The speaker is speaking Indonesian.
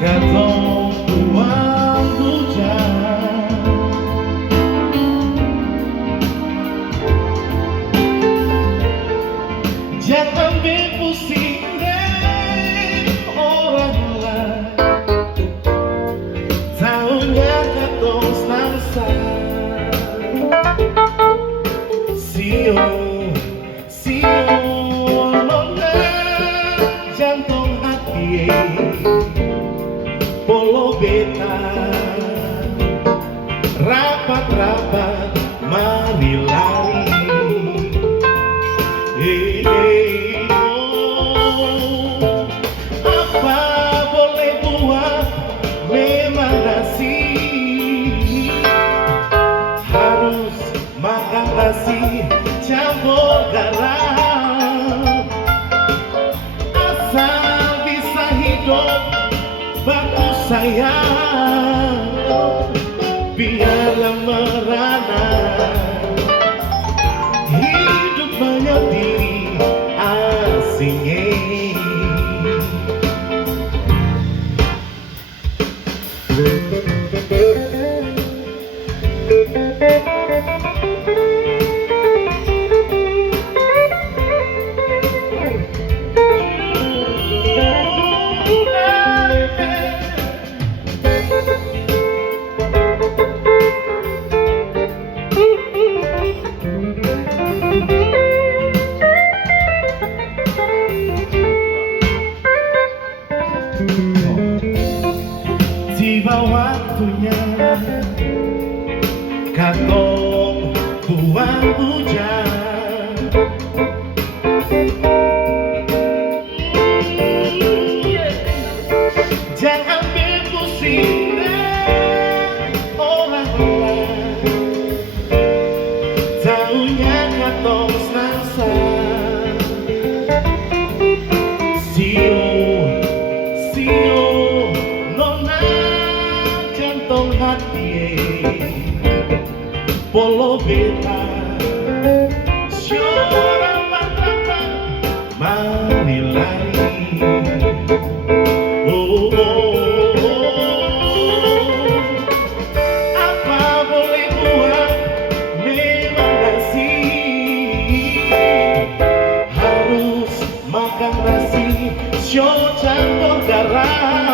Katong tuang hujan, jangan berpusing deh orang lain, taunya katong selasa. Sio, nona jantung hati polo beta, rapat-rapat mari lari. Oh, apa boleh buat, memang nasib harus makan nasi campur garam, asal bisa hidup bagus sayang, biarlah merana hidup banyak diri asingnya. Tiba waktunya katong tuang hujan, jangan berpusing deh orang lain, taunya katong selasa. Sio, nona jantung hati polo beta, sio rapat-rapat mari lari. Oh, apa boleh buat, memang nasib harus makan nasi sio campur garam.